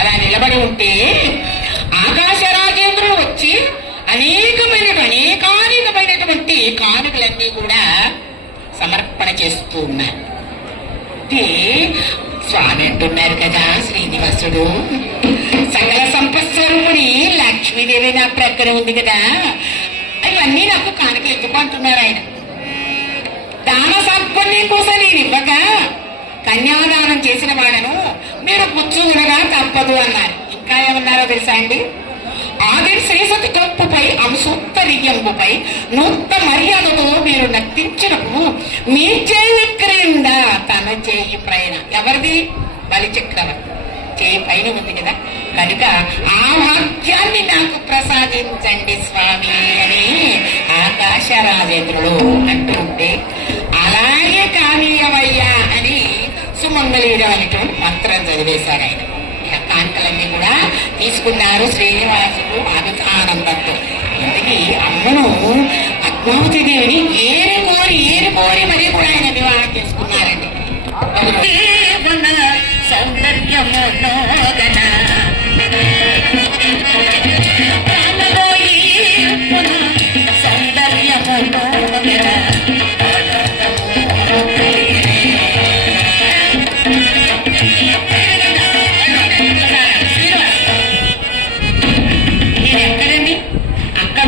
అలా నిలబడి ఉంటే ఆకాశ రాజేంద్రులు వచ్చి అనేకానేకమైనటువంటి కానుకలన్నీ కూడా సమర్పణ చేస్తూ ఉన్నారు. స్వామి అంటున్నారు కదా, శ్రీనివాసుడు సకల సంపత్స్వరూపుడి లక్ష్మీదేవి నా ప్రక్కన ఉంది కదా, ఇవన్నీ నాకు కానుకలు ఎందుకు అంటున్నారు ఆయన. దాన సంపన్నే కోసం నేను ఇవ్వగా కన్యాదానం చేసిన వాడను మీరు పుచ్చుకునగా తప్పదు అన్నారు. ఇంకా ఏమన్నారో తెలుసా అండి? ఆదిర్ శ్రీసతి కప్పుపై అంశోత్తరీయంపై నూత్త మర్యాదతో మీరు నర్తించినప్పుడు మీ చేయి క్రింద తన చేయి పైన, ఎవరిది? బలిచక్రవర్తి చేయి పైన ఉంది కదా, కనుక ఆ భాగ్యాన్ని నాకు ప్రసాదించండి స్వామి అని ఆకాశ రాజేంద్రుడు అంటూ ఉంటే, అలాగే కానీయవయ్యా అని సుమంగళీరం అనేటువంటి మంత్రం చదివేశారు ఆయన. కాంకలన్నీ కూడా తీసుకున్నారు శ్రీనివాసుడు ఆనందంతో. ఇందుకీ అమ్మను పద్మావతి దేవిని ఏరి కోరి మరీ కూడా ఆయన వివాహం చేసుకున్నారండి. సౌందర్యము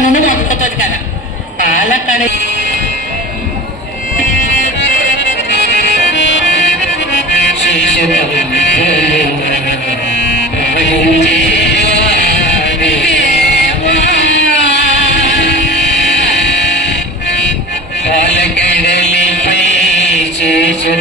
నుండి మొదలుతుంది కదా పాలకడ. పాలకడలిపై చేసు